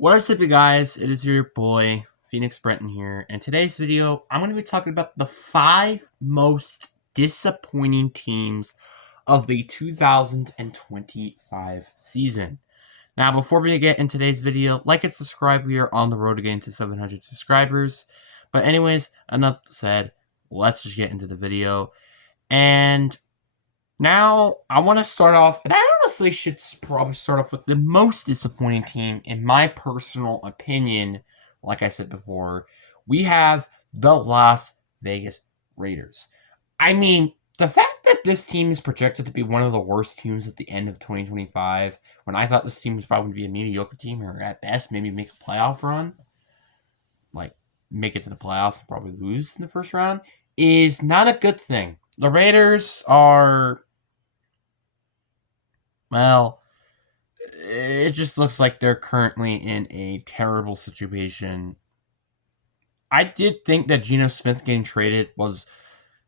What is up, you guys? It is your boy, Phoenix Brenton here, and today's video, I'm going to be talking about the 5 most disappointing teams of the 2025 season. Now, before we get into today's video, like and subscribe. We are on the road to getting to 700 subscribers. But anyways, enough said, let's just get into the video. And now, I want to start off, and I honestly should probably start off with the most disappointing team, in my personal opinion. Like I said before, we have the Las Vegas Raiders. I mean, the fact that this team is projected to be one of the worst teams at the end of 2025, when I thought this team was probably going to be a mediocre team, or at best, maybe make a playoff run, like make it to the playoffs and probably lose in the first round, is not a good thing. The Raiders are, well, it just looks like they're currently in a terrible situation. I did think that Geno Smith getting traded was,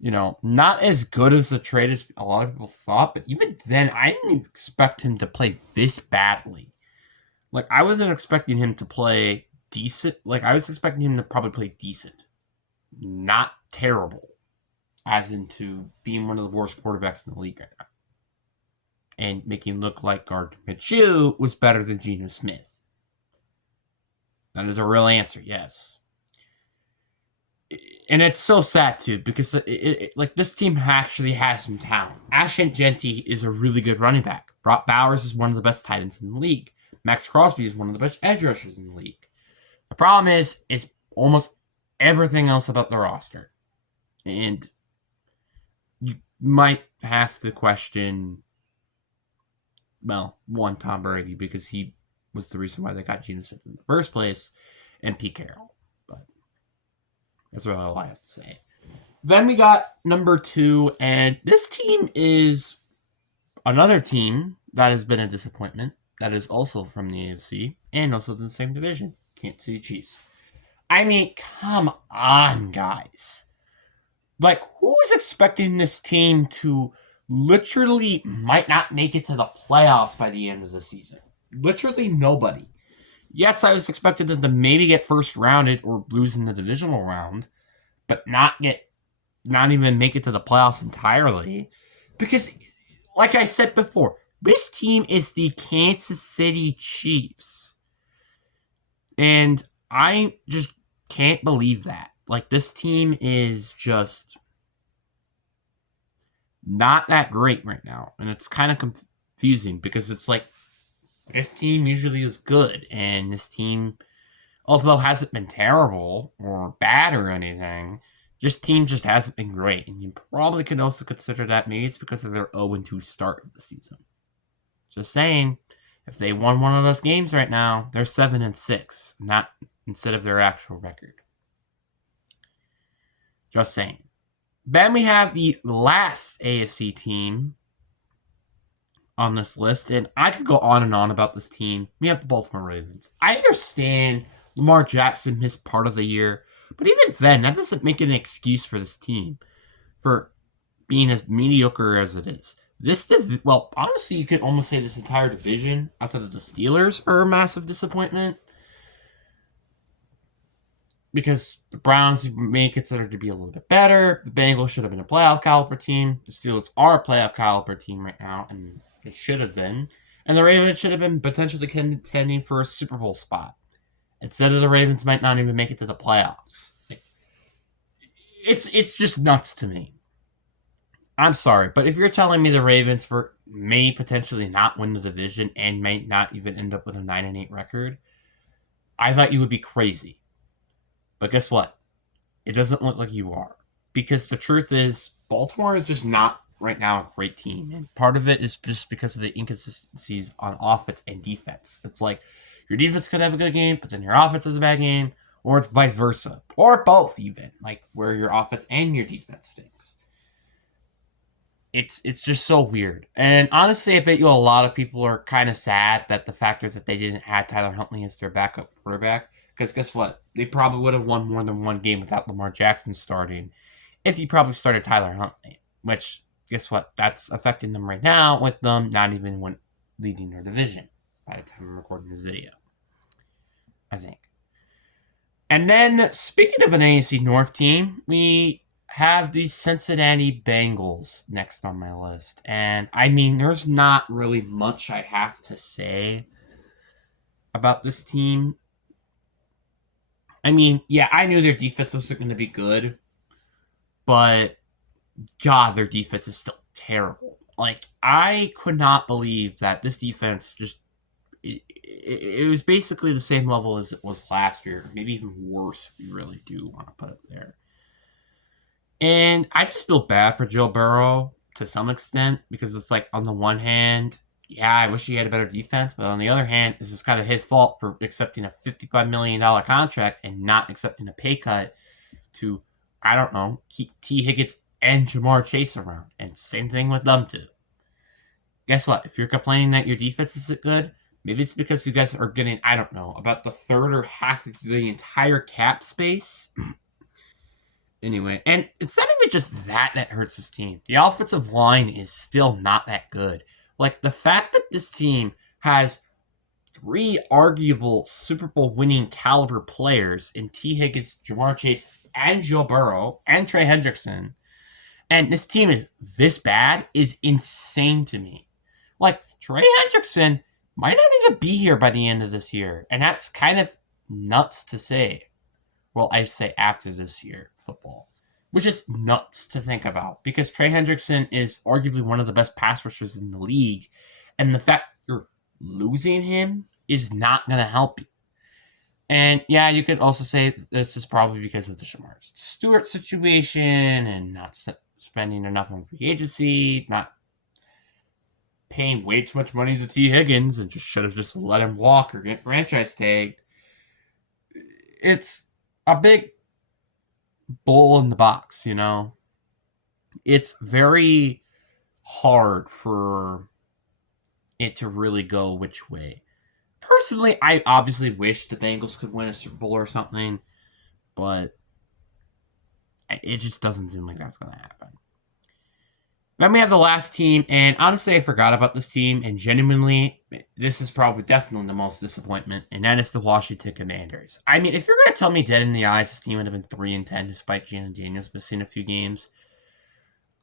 not as good as the trade as a lot of people thought, but even then, I didn't expect him to play this badly. Like, I wasn't expecting him to play decent. Like, I was expecting him to probably play decent, not terrible, as into being one of the worst quarterbacks in the league right now. And making look like Gardner Minshew was better than Geno Smith. That is a real answer, yes. And it's so sad, too, because like this team actually has some talent. Ashton Jeanty is a really good running back. Brock Bowers is one of the best tight ends in the league. Max Crosby is one of the best edge rushers in the league. The problem is, it's almost everything else about the roster. And you might have to question, well, one, Tom Brady, because he was the reason why they got Geno Smith in the first place, and Pete Carroll. But that's really all I have to say. Then we got number 2, and this team is another team that has been a disappointment, that is also from the AFC, and also in the same division, Kansas City Chiefs. I mean, come on, guys. Like, who was expecting this team to literally might not make it to the playoffs by the end of the season? Literally nobody. Yes, I was expecting them to maybe get first rounded or lose in the divisional round, but not even make it to the playoffs entirely. Because, like I said before, this team is the Kansas City Chiefs. And I just can't believe that. Like, this team is just not that great right now. And it's kind of confusing because it's like, this team usually is good. And this team, although hasn't been terrible or bad or anything, this team just hasn't been great. And you probably could also consider that maybe it's because of their 0-2 start of the season. Just saying, if they won one of those games right now, they're 7-6, not instead of their actual record. Just saying. Then we have the last AFC team on this list, and I could go on and on about this team. We have the Baltimore Ravens. I understand Lamar Jackson missed part of the year, but even then, that doesn't make an excuse for this team for being as mediocre as it is. Well, honestly, you could almost say this entire division, outside of the Steelers, are a massive disappointment. Because the Browns may consider to be a little bit better. The Bengals should have been a playoff caliber team. The Steelers are a playoff caliber team right now, and they should have been. And the Ravens should have been potentially contending for a Super Bowl spot. Instead of the Ravens might not even make it to the playoffs. It's just nuts to me. I'm sorry, but if you're telling me the Ravens may potentially not win the division and may not even end up with a 9-8 record, I thought you would be crazy. But guess what? It doesn't look like you are. Because the truth is, Baltimore is just not right now a great team. And part of it is just because of the inconsistencies on offense and defense. It's like your defense could have a good game, but then your offense has a bad game, or it's vice versa. Or both, even. Like where your offense and your defense stinks. It's just so weird. And honestly, I bet you a lot of people are kind of sad that the factor that they didn't have Tyler Huntley as their backup quarterback. Because guess what? They probably would have won more than one game without Lamar Jackson starting if you probably started Tyler Huntley. Which, guess what? That's affecting them right now with them not even leading their division by the time I'm recording this video. And then, speaking of an AFC North team, we have the Cincinnati Bengals next on my list. And I mean, there's not really much I have to say about this team. I mean, yeah, I knew their defense wasn't going to be good, but God, their defense is still terrible. Like, I could not believe that this defense just. It was basically the same level as it was last year, maybe even worse if you really do want to put it there. And I just feel bad for Joe Burrow to some extent because it's like, on the one hand, yeah, I wish he had a better defense, but on the other hand, this is kind of his fault for accepting a $55 million contract and not accepting a pay cut to, I don't know, keep T. Higgins and Jamar Chase around. And same thing with them two. Guess what? If you're complaining that your defense isn't good, maybe it's because you guys are getting, I don't know, about the third or half of the entire cap space. Anyway, and it's not even just that hurts this team. The offensive line is still not that good. Like, the fact that this team has 3 arguable Super Bowl winning caliber players in T. Higgins, Jamar Chase, and Joe Burrow, and Trey Hendrickson, and this team is this bad is insane to me. Like, Trey Hendrickson might not even be here by the end of this year, and that's kind of nuts to say. Well, I say after this year football, which is nuts to think about because Trey Hendrickson is arguably one of the best pass rushers in the league, and the fact you're losing him is not going to help you. And yeah, you could also say this is probably because of the Shamar Stewart situation and not spending enough on free agency, not paying way too much money to T. Higgins and should have just let him walk or get franchise tagged. It's a big bull in the box, you know? It's very hard for it to really go which way. Personally, I obviously wish the Bengals could win a Super Bowl or something, but it just doesn't seem like that's going to happen. Then we have the last team, and honestly, I forgot about this team, and genuinely, this is probably definitely the most disappointment, and that is the Washington Commanders. I mean, if you're going to tell me dead in the eyes this team would have been 3-10 despite Jalen Daniels missing a few games,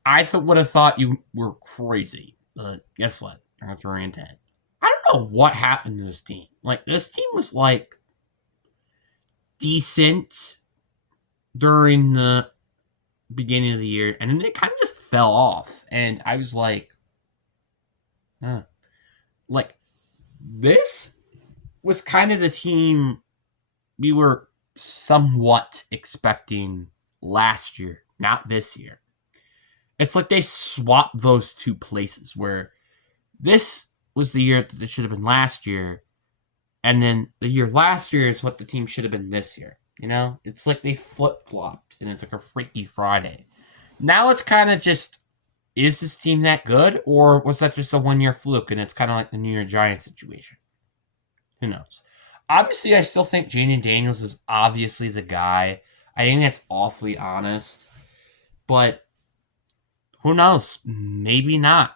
I would have thought you were crazy. But guess what? They're 3-10. I don't know what happened to this team. Like, this team was, like, decent during the beginning of the year, and then it kind of just fell off. And I was like, like, this was kind of the team we were somewhat expecting last year, not this year. It's like they swapped those two places where this was the year that it should have been last year, and then the year last year is what the team should have been this year. You know? It's like they flip-flopped, and it's like a Freaky Friday. Now it's kind of just, is this team that good, or was that just a one-year fluke, and it's kind of like the New York Giants situation? Who knows? Obviously, I still think Jalen Daniels is obviously the guy. I think that's awfully honest. But who knows? Maybe not.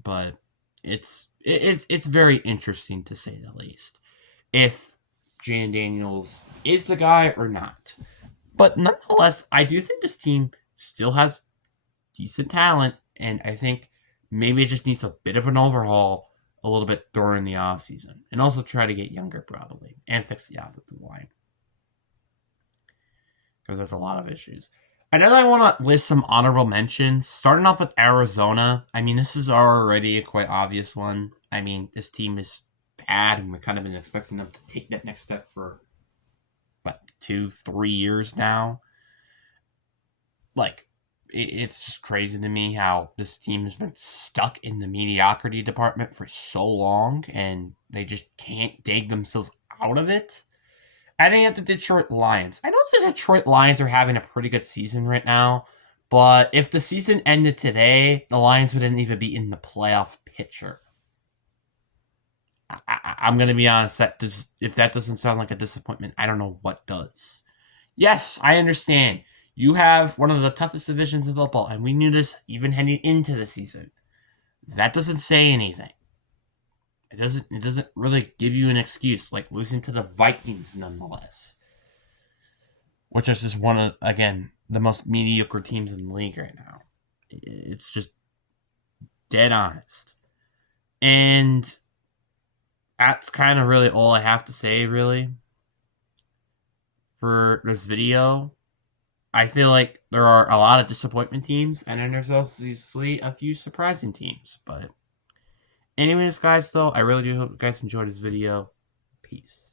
But it's very interesting to say the least. If Jalen Daniels is the guy or not. But nonetheless, I do think this team still has decent talent, and I think maybe it just needs a bit of an overhaul a little bit during the offseason. And also try to get younger, probably, and fix the offensive line. Because there's a lot of issues. And then I want to list some honorable mentions, starting off with Arizona. I mean, this is already a quite obvious one. I mean, this team is bad, and we've kind of been expecting them to take that next step for, 2-3 years now. Like, it's just crazy to me how this team has been stuck in the mediocrity department for so long, and they just can't dig themselves out of it. I think at the Detroit Lions. I know the Detroit Lions are having a pretty good season right now, but if the season ended today, the Lions wouldn't even be in the playoff picture. I'm going to be honest, if that doesn't sound like a disappointment, I don't know what does. Yes, I understand. You have one of the toughest divisions in football, and we knew this even heading into the season. That doesn't say anything. It doesn't really give you an excuse, like losing to the Vikings nonetheless. which is just one of, again, the most mediocre teams in the league right now. It's just dead honest. And that's kind of really all I have to say, really, for this video. I feel like there are a lot of disappointment teams, and then there's obviously a few surprising teams. But anyways, guys, though, I really do hope you guys enjoyed this video. Peace.